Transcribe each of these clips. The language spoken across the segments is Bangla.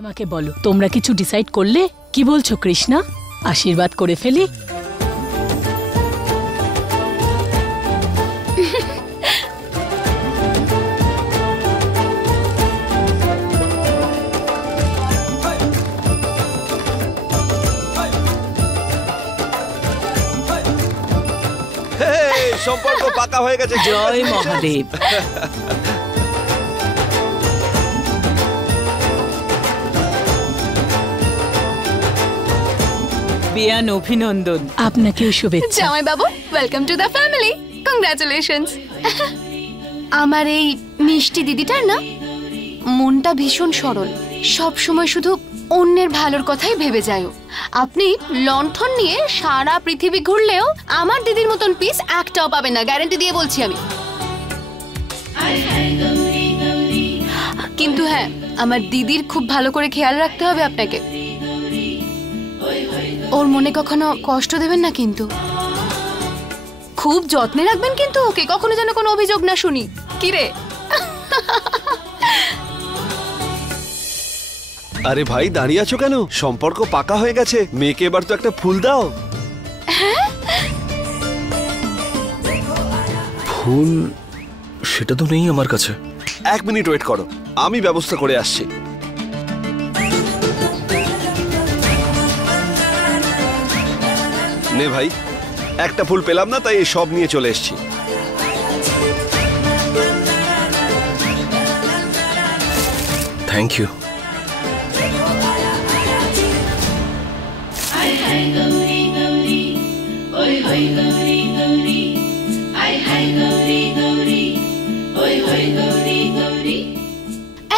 আমাকে বলো, তোমরা কিছু ডিসাইড করলে? কি বলছো কৃষ্ণা? আশীর্বাদ করে ফেলি? সম্পর্ক পাকা হয়ে গেছে। জয় মহাদেব। বিয়ান অভিনন্দন। আপনাকেও শুভেচ্ছা। জামাই বাবু, welcome to the family. Congratulations. আমার এই মিষ্টি দিদিটার না মনটা ভীষণ সরল, সব সময় শুধু অন্যের ভালোর কথাই ভেবে যায়। আপনি লণ্ঠন নিয়ে সারা পৃথিবী ঘুরলেও আমার দিদির মতন পিস একটাও পাবেন না, গ্যারান্টি দিয়ে বলছি আমি। কিন্তু হ্যাঁ, আমার দিদির খুব ভালো করে খেয়াল রাখতে হবে আপনাকে। ওর মনে কখনো কষ্ট দেবেন না কিন্তু। খুব যত্নে রাখবেন কিন্তু ওকে, কখনো যেন কোনো অভিযোগ না শুনি। কি রে? আরে ভাই, দাঁড়িয়ে আছো কেন? সম্পর্ক পাকা হয়ে গেছে, মেয়েকে এবার তো একটা ফুল দাও। ফুল? সেটা তো নেই আমার কাছে। 1 মিনিট ওয়েট করো, আমি ব্যবস্থা করে আসছি। নে ভাই, একটা ফুল পেলাম না, তাই সব নিয়ে চলে এসেছি। Thank you.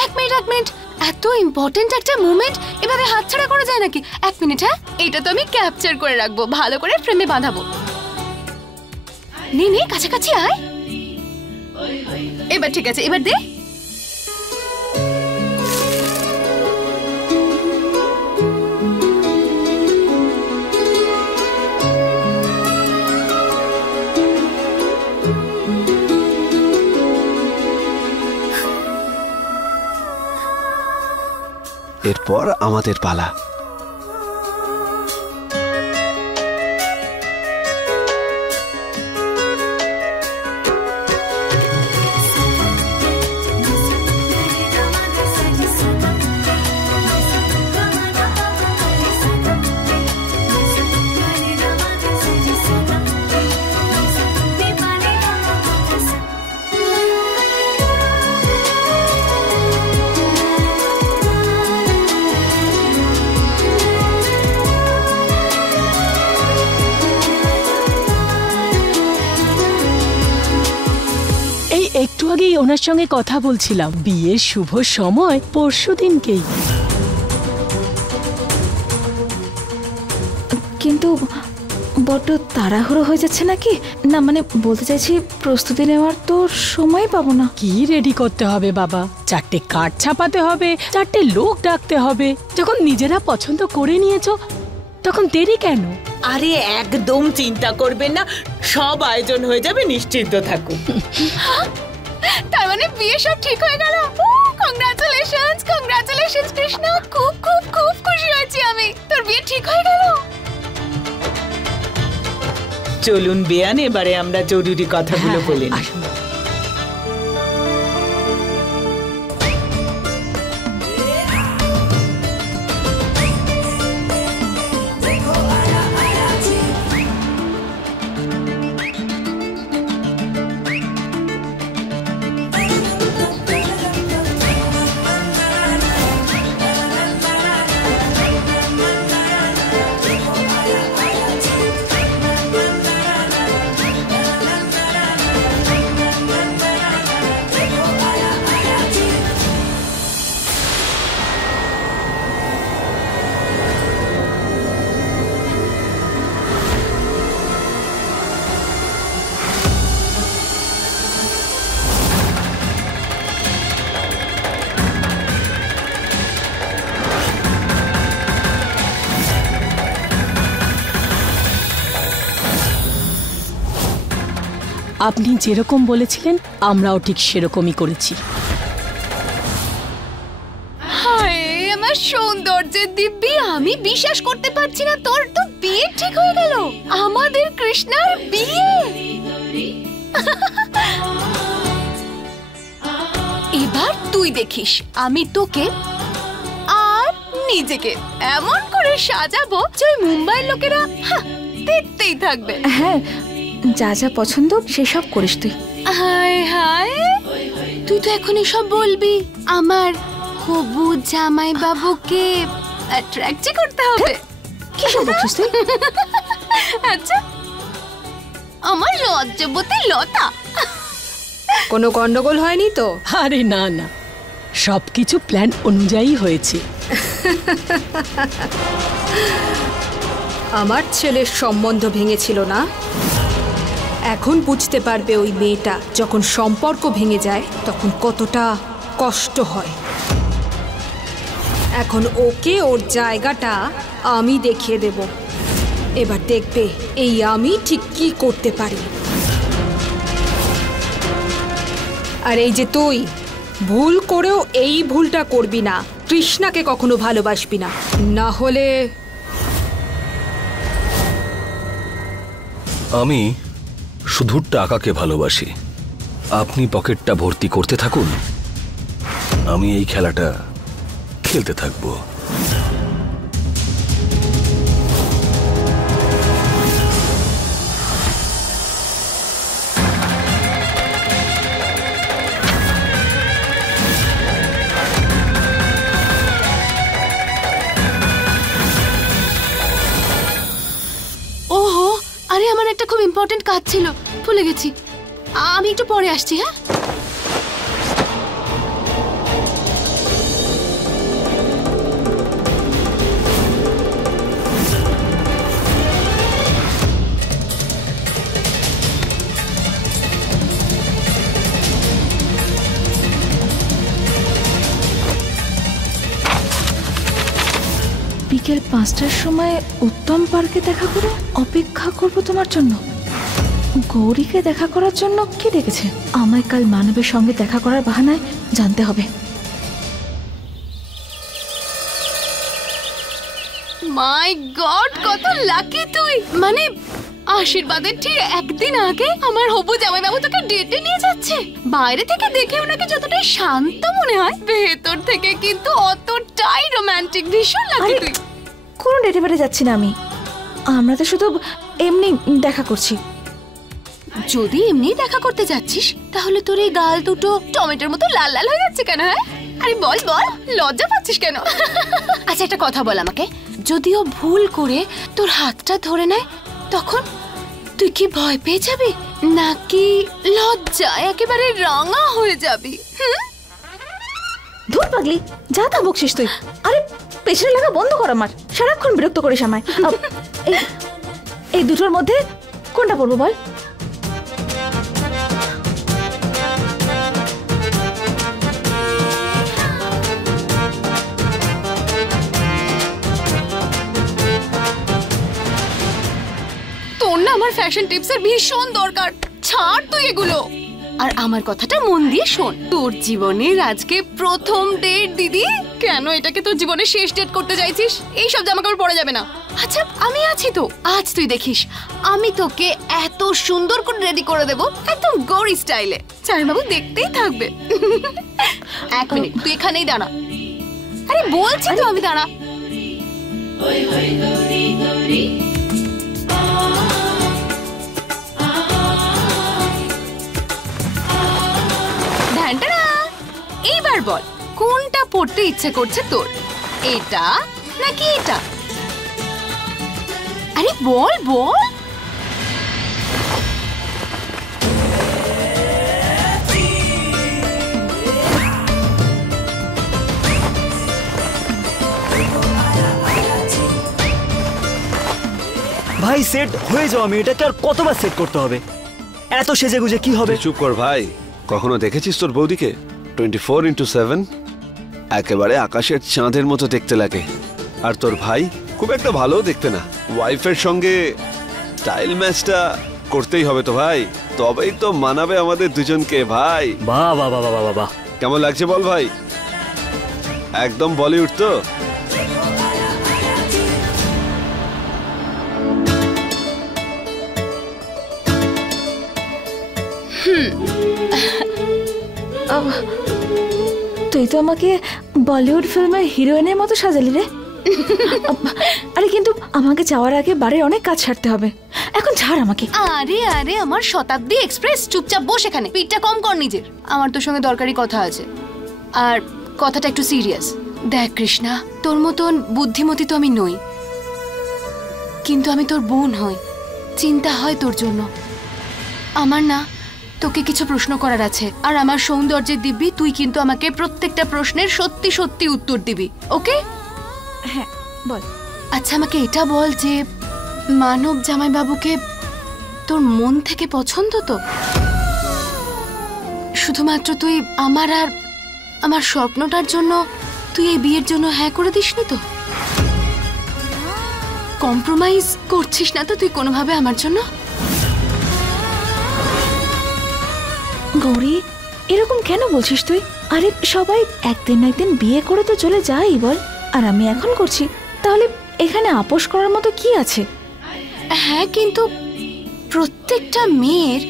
এক মিনিট, এত ইম্পর্টেন্ট একটা মোমেন্ট এভাবে হাতছাড়া করা যায় নাকি? 1 মিনিট। হ্যাঁ, এটা তো আমি ক্যাপচার করে রাখবো, ভালো করে ফ্রেমে বাঁধাবো। নে নে, কাছাকাছি আয়। এবার ঠিক আছে, এবার দে। এরপর আমাদের পালা। একটু আগেই ওনার সঙ্গে কথা বলছিলাম, বিয়ের শুভ সময় পরশুদিনকেই। কিন্তু বড্ড তাড়াহুড়ো হয়ে যাচ্ছে নাকি? না মানে বলতে চাইছি, প্রস্তুতি নেওয়ার তো সময় পাবো না। কি রেডি করতে হবে বাবা? 4টে কার্ড ছাপাতে হবে, 4টে লোক ডাকতে হবে। যখন নিজেরা পছন্দ করে নিয়েছো তখন দেরি কেন? আরে একদম চিন্তা করবেন না, সব আয়োজন হয়ে যাবে, নিশ্চিন্ত থাকুন। তার মানে বিয়ে সব ঠিক হয়ে গেল। Congratulations, congratulations Krishna. খুব খুব খুব খুশি হয়েছি আমি, তোর বিয়ে ঠিক হয়ে গেল। চলুন বিয়ান, এবারে আমরা জরুরি কথাগুলো বলে নিই। আপনি যেরকম বলেছিলেন আমরাও ঠিক সেরকমই করেছি। হায়, আমার সৌন্দর্যের দিব্যি, আমি বিশ্বাস করতে পারছি না তোর তো বিয়ে ঠিক হয়ে গেল। আমাদের কৃষ্ণার বিয়ে। এবার তুই দেখিস আমি তোকে আর নিজেকে এমন করে সাজাবো যে ওই মুম্বাইয়ের লোকেরা দেখতেই থাকবে। হ্যাঁ, যা যা পছন্দ সেসব করিস তুই। হায় হায়, তুই তো এখন এসব বলবি? আমার হবু জামাই বাবুকে অ্যাট্রাক্ট করতে হবে। কি সব বলছিস তুই? আচ্ছা, আমার লজ্জাবতী লতা। কোনো গন্ডগোল হয়নি তো? আরে না না, সবকিছু প্ল্যান অনুযায়ী হয়েছে। আমার ছেলের সম্বন্ধ ভেঙেছিল না? এখন বুঝতে পারবে ওই মেয়েটা যখন সম্পর্ক ভেঙে যায় তখন কতটা কষ্ট হয়। এখন ওকে ওর জায়গাটা আমি দেখিয়ে দেব। এবার দেখবে এই আমি ঠিক কি করতে পারি। আর এই যে তুই ভুল করেও এই ভুলটা করবি না, কৃষ্ণাকে কখনো ভালোবাসবি না, না হলে। আমি শুধু টাকাকে ভালোবাসি। আপনি পকেটটা ভর্তি করতে থাকুন, আমি এই খেলাটা খেলতে থাকবো। ওহো, আরে আমার একটা খুব ইম্পর্টেন্ট কাজ ছিল, ভুলে গেছি। আমি একটু পরে আসছি। হ্যাঁ, বিকেল 5টার সময় উত্তম পার্কে দেখা করে অপেক্ষা করব তোমার জন্য। গৌরীকে দেখা করার জন্য কে ডেকেছে? আমায় কাল মানবের সঙ্গে দেখা করার বাহানায় জানতে হবে। মাই গড, কত লাকি তুই! মানে আশীর্বাদের ঠিক একদিন আগে আমার হবু জামাইবাবু তোকে ডেটে নিয়ে যাচ্ছে। বাইরে থেকে দেখে ওনাকে যতটা শান্ত মনে হয়, ভেতর থেকে কিন্তু অতটাই রোমান্টিক। ভীষণ লাকি তুই। কোনো ডেটে বেড়ে যাচ্ছি না আমি, আমরা তো শুধু এমনি দেখা করছি। যদি এমনি দেখা করতে যাচ্ছিস তাহলে তোর এই গাল দুটো টমেটোর মতো লাল লাল হয়ে যাচ্ছে কেন? হ্যাঁ, আরে বল বল, লজ্জা পাচ্ছিস কেন? আচ্ছা একটা কথা বল আমাকে, যদিও ভুল করে তোর হাতটা ধরে নেয় তখন তুই কি ভয় পেয়ে যাবি নাকি লজ্জায় একেবারে রাঙা হয়ে যাবি? ধুর পাগলি, যা তা বকছিস তুই। আরে পেছনে লাগা বন্ধ কর, আমার সারাক্ষণ বিরক্ত করিস আমায়। এই দুটোর মধ্যে কোনটা পড়বো বল? তোর না আমার ফ্যাশন টিপসের ভীষণ দরকার, ছাড় তুই এগুলো। আর আমার কথাটা মন দিয়ে শোন, তোর জীবনের আজকে প্রথম ডেট দিদি। কেন এটাকে তোর জীবনের শেষ ডেট করতে চাইছিস? এইসব জামা কাপড় পরা যাবে না। আচ্ছা আমি আছি তো, আজ তুই দেখিস আমি তোকে এত সুন্দর করে রেডি করে দেবো, একদম গৌরী স্টাইলে। জামাইবাবু দেখতেই থাকবে। এক মিনিট, তুই এখানেই দাঁড়া। আরে বলছি তো আমি, দাঁড়া। এইবার বল কোনটা পড়তে ইচ্ছে করছে তোর, এটা নাকি এটা? আরে বল বল। ভাই সেট হয়ে যাও, আমি এটাকে আর কতবার সেট করতে হবে? এত সেজে গুজে কি হবে? চুপ কর ভাই। কখনো দেখেছিস তোর বৌদিকে? 24x7 একেবারে আকাশের চাঁদের মতো দেখতে লাগে। আর তোর ভাই খুব একটা ভালো দেখতে না। ওয়াইফের সঙ্গে স্টাইল ম্যাচটা করতেই হবে তো ভাই, তবেই তো মানাবে আমাদের দুজনকে ভাই। বাহ বাহ বাহ বাহ বাহ। কেমন লাগছে বল ভাই? একদম বলিউড তো। তুই তো আমাকে বলিউড ফিল্মের হিরোইনের মতো সাজালি রে। আরে কিন্তু আমাকে যাওয়ার আগে বাড়ির অনেক কাজ ছাড়তে হবে, এখন ছাড় আমাকে। আরে আরে আমার শতাব্দী এক্সপ্রেস, চুপচাপ বস এখানে, পিঠটা কম কর নিজের। আমার তোর সঙ্গে দরকারি কথা আছে, আর কথাটা একটু সিরিয়াস। দেখ কৃষ্ণা, তোর মতন বুদ্ধিমতী তো আমি নই, কিন্তু আমি তোর বোন হই, চিন্তা হয় তোর জন্য। আমার না তোকে কিছু প্রশ্ন করার আছে, আর আমার সৌন্দর্যের দিব্যি তুই কিন্তু আমাকে প্রত্যেকটা প্রশ্নের সত্যি সত্যি উত্তর দিবি, ওকে? হ্যাঁ বল। আচ্ছা আমাকে এটা বল যে মানব জামাইবাবুকে তোর মন থেকে পছন্দ তো? শুধুমাত্র তুই আমার আর আমার স্বপ্নটার জন্য তুই এই বিয়ের জন্য হ্যাঁ করে দিসনি তো? কম্প্রোমাইজ করছিস না তো তুই কোনোভাবে আমার জন্য? গৌরী, এরকম কেন বলছিস তুই? আরে সবাই একদিন না একদিন বিয়ে করে তো চলে যাই বল, আর আমি এখন করছি, তাহলে এখানে আপোষ করার মতো কি আছে? হ্যাঁ কিন্তু প্রত্যেকটা মেয়ের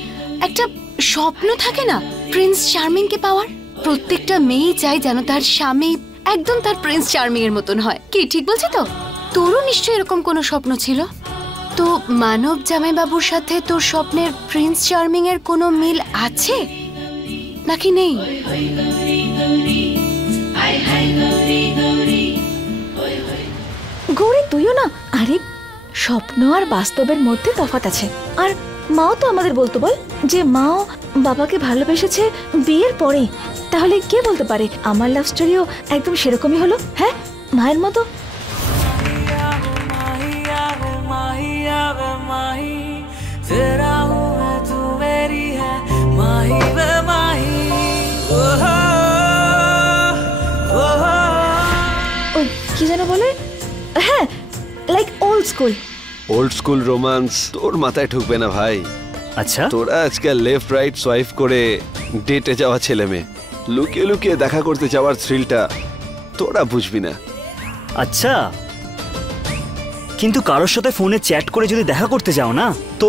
একটা স্বপ্ন থাকে না, প্রিন্স চার্মিং কে পাওয়ার। প্রত্যেকটা মেয়ে চাই যেন তার স্বামী একদম তার প্রিন্স চার্মিং এর মতন হয়। কি ঠিক বলছি তো? তোরও নিশ্চয়ই এরকম কোনো স্বপ্ন ছিল। তো মানব জামাইবাবুর সাথে তোর স্বপ্নের প্রিন্স চার্মিং এর কোনো মিল আছে নাকি নেই? গৌরী তুইও না, আরে স্বপ্ন আর বাস্তবের মধ্যে তফাৎ আছে। আর মাও তো আমাদের বলতো বল, যে মাও বাবাকে ভালোবেসেছে বিয়ের পরেই। তাহলে কে বলতে পারে আমার লাভ স্টোরিও একদম সেরকমই হলো? হ্যাঁ, মায়ের মতো। ওই কি যেন বলে, হ্যাঁ like old school. Old school romance তোর মাথায় ঢুকবে না ভাই। আচ্ছা, তোরা আজকাল লেফট রাইট সোয়াইপ করে ডেটে যাওয়া ছেলে মেয়ে, লুকিয়ে লুকিয়ে দেখা করতে যাওয়ার থ্রিলটা তোরা বুঝবি না। আচ্ছা, কিন্তু কারোর সাথে ফোনে চ্যাট করে যদি দেখা করতে যাও না, তো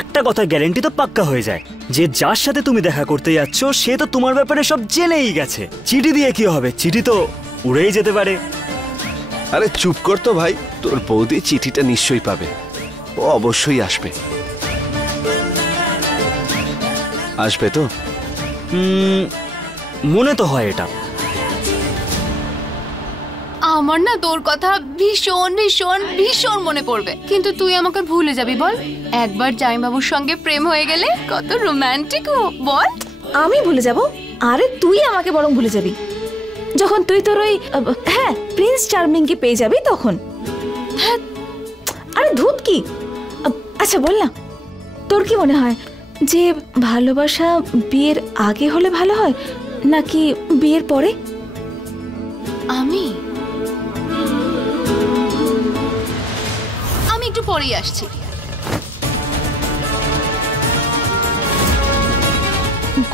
একটা কথার গ্যারান্টি তো পাক্কা হয়ে যায় যে যার সাথে তুমি দেখা করতে যাচ্ছ সে তো তোমার ব্যাপারে সব জেনেই গেছে। চিঠি দিয়ে কি হবে? চিঠি তো উড়েই যেতে পারে। আরে চুপ কর তো ভাই, তোর বৌদি চিঠিটা নিশ্চয়ই পাবে, ও অবশ্যই আসবে। আসবে তো? মনে তো হয় এটা। আমার না তোর কথা ভীষণ ভীষণ ভীষণ মনে পড়বে, কিন্তু তুই আমাকে ভুলে যাবি বল? একবার জামাইবাবুর সঙ্গে প্রেম হয়ে গেলে কত রোমান্টিক বল। আমি ভুলে যাব? আরে তুই আমাকে বরং ভুলে যাবি যখন তুই তোর ওই হ্যাঁ প্রিন্স চার্মিং কে পেয়ে যাবি তখন। হ্যাঁ, আরে ধুত কি। আচ্ছা বল না, তোর কি মনে হয় যে ভালোবাসা বিয়ের আগে হলে ভালো হয় নাকি বিয়ের পরে? আমি একটু পরেই আসছি।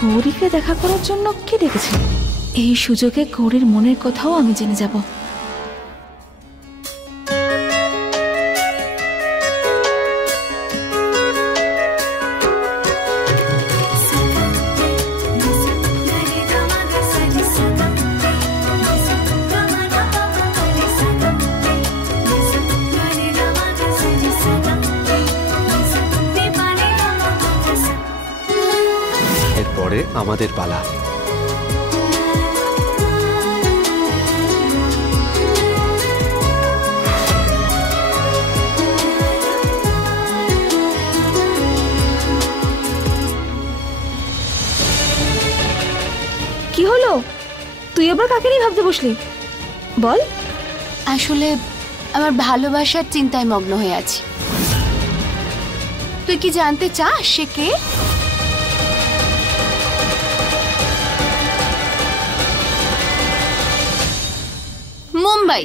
গৌরীকে দেখা করার জন্য কে ডেকেছে? এই সুযোগে গৌরীর মনের কথাও আমি জেনে যাব। এরপরে আমাদের পালা। কি হলো? তুই আবার কাকে নিয়ে ভাবতে বসলি বল? আসলে আমার ভালোবাসার চিন্তায় মগ্ন হয়ে আছি। তুই কি জানতে চাস সে কে? মুম্বাই।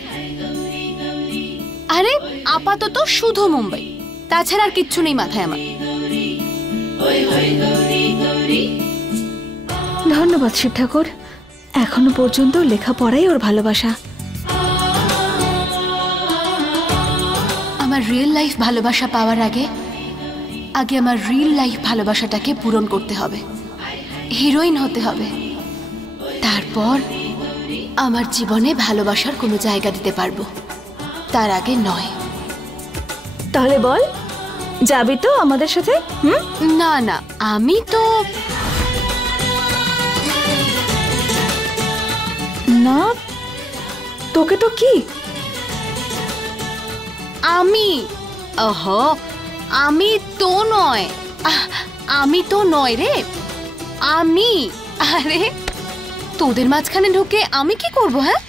আরে আপাতত শুধু মুম্বাই, তাছাড়া আর কিচ্ছু নেই মাথায় আমার। ধন্যবাদ শিব ঠাকুর, এখনো পর্যন্ত লেখাপড়াই ওর ভালোবাসা। আমার রিয়েল লাইফ ভালোবাসা পাওয়ার আগে আমার রিয়েল লাইফ ভালোবাসাটাকে পূরণ করতে হবে। হিরোইন হতে হবে, তারপর আমার জীবনে ভালোবাসার কোনো জায়গা দিতে পারবো, তার আগে নয়। তাহলে বল, যাবি তো আমাদের সাথে? না না, আমি তো না, তোকে তো কি আমি তো নয়, আমি তো নয় রে, আমি, আরে তোদের মাঝখানে ঢুকে আমি কি করব? হ্যাঁ,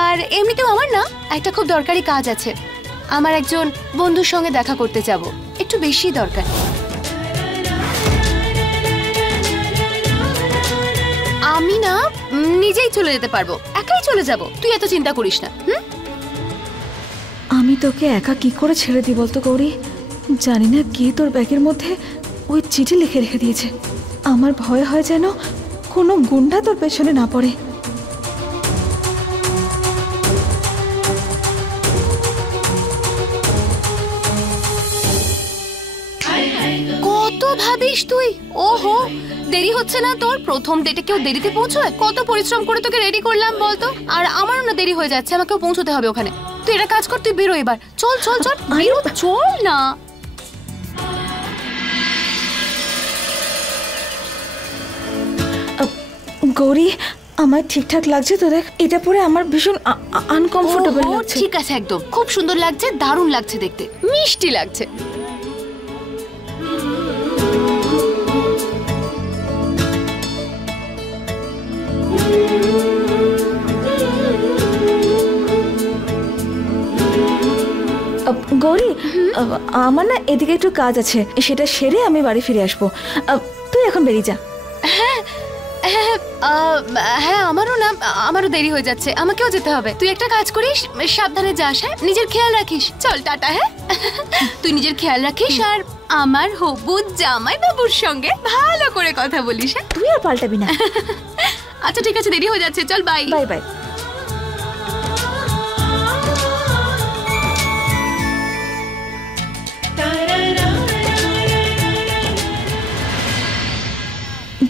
আর এমনিতেও আমার না একটা খুব দরকারি কাজ আছে, আমার একজন বন্ধুর সঙ্গে দেখা করতে যাব, একটু বেশি দরকার। আমি না নিজেই চলে যেতে পারবো, একাই চলে যাব, তুই এত চিন্তা করিস না। আমি তোকে একা কি করে ছেড়ে দিই বলতো গৌরী? জানি না কে তোর ব্যাগের মধ্যে ওই চিঠি লিখে রেখে দিয়েছে। আমার ভয় হয় যেন কোনো গুন্ডা তোর পেছনে না পড়ে। কত ভাবিস তুই? ওহো, দেরি হচ্ছে না তোর? প্রথম ডেটে কেউ দেরিতে পৌঁছয়? কত পরিশ্রম করে তোকে রেডি করলাম বলতো, আর আমারও না দেরি হয়ে যাচ্ছে, আমাকেও পৌঁছতে হবে ওখানে। তুই এটা কাজ কর, তুই বেরো এবার, চল চল চল, বেরো, চল না। গৌরী, আমার ঠিকঠাক লাগছে তো? দেখ, এটা পরে আমার ভীষণ আনকমফোর্টেবল লাগছে। ঠিক আছে, একদম খুব সুন্দর লাগছে, দারুণ লাগছে দেখতে, মিষ্টি লাগছে। গৌরী, আমার না এদিকে একটু কাজ আছে, সেটা সেরে আমি বাড়ি ফিরে আসবো। তুই এখন বেরিয়ে যা। হ্যাঁ, আমারও দেরি হয়ে যাচ্ছে, আমাকেও যেতে হবে। তুই একটা কাজ করিস, সাবধানে যাস, হ্যাঁ, নিজের খেয়াল রাখিস। চল, টাটা। হ্যাঁ, তুই নিজের খেয়াল রাখিস, আর আমার হবু জামাই বাবুর সঙ্গে ভালো করে কথা বলিস। হ্যাঁ, তুই আর পাল্টাবি না। আচ্ছা ঠিক আছে, দেরি হয়ে যাচ্ছে, চল, বাই বাই বাই।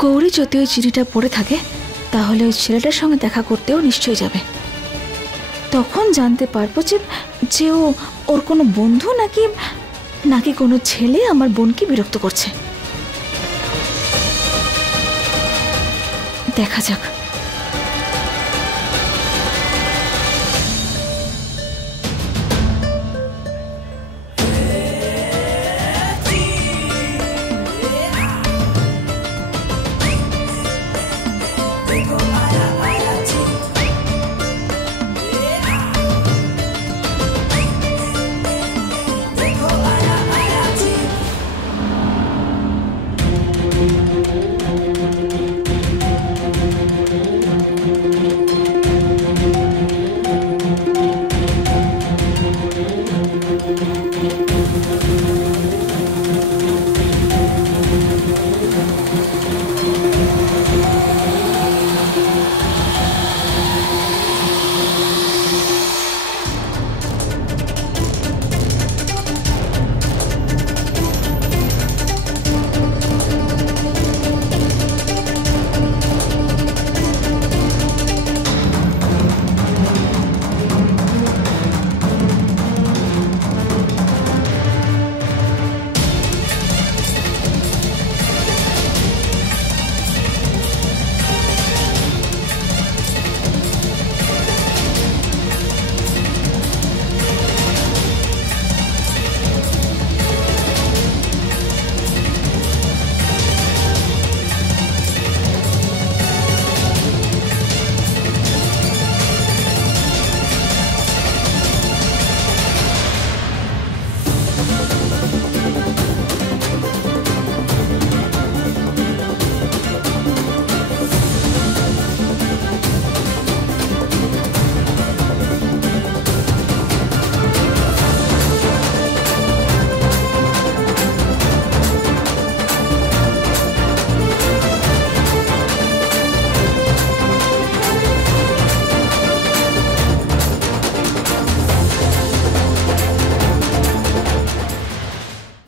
গৌরী যদি ওই চিঠিটা পড়ে থাকে, তাহলে ওই ছেলেটার সঙ্গে দেখা করতেও নিশ্চয়ই যাবে। তখন জানতে পারবো যে ওর কোনো বন্ধু নাকি কোনো ছেলে আমার বোনকে বিরক্ত করছে। দেখা যাক।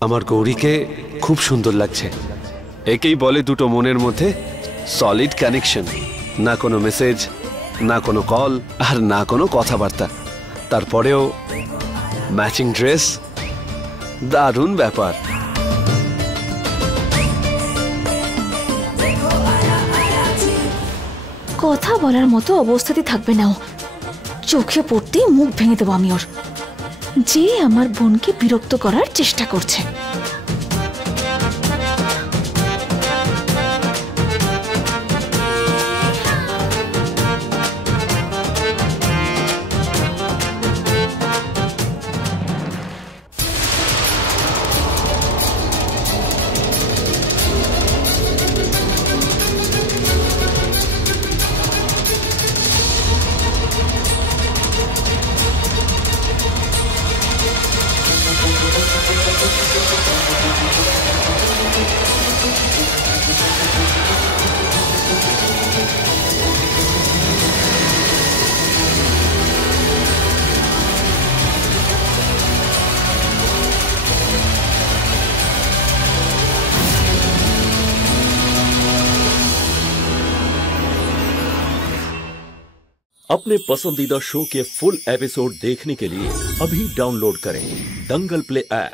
আমার গৌরীকে খুব সুন্দর লাগছে। একেই বলে দুটো মনের মধ্যে সলিড কানেকশন। না কোনো মেসেজ, না কোনো কল, আর না কোনো কথাবার্তা, তারপরেও ম্যাচিং ড্রেস, দারুণ ব্যাপার। কথা বলার মতো অবস্থাতে থাকবে না ও। চোখে পড়তেই মুখ ভেঙে দেবো আমি ওর, যে আমার বোনকে বিরক্ত করার চেষ্টা করছে। अपने पसंदीदा शो के फुल एपिसोड देखने के लिए अभी डाउनलोड करें दंगल प्ले ऐप।